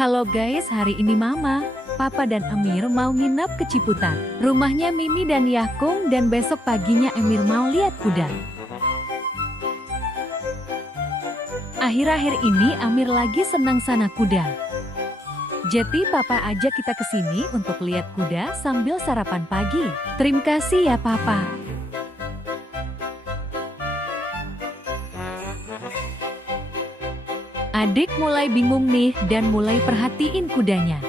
Halo guys, hari ini Mama, Papa dan Emir mau nginep ke Ciputat. Rumahnya Mimi dan Yakung dan besok paginya Emir mau lihat kuda. Akhir-akhir ini Amir lagi senang sana kuda. Jadi Papa ajak kita ke sini untuk lihat kuda sambil sarapan pagi. Terima kasih ya Papa. Adik mulai bingung nih dan mulai perhatiin kudanya.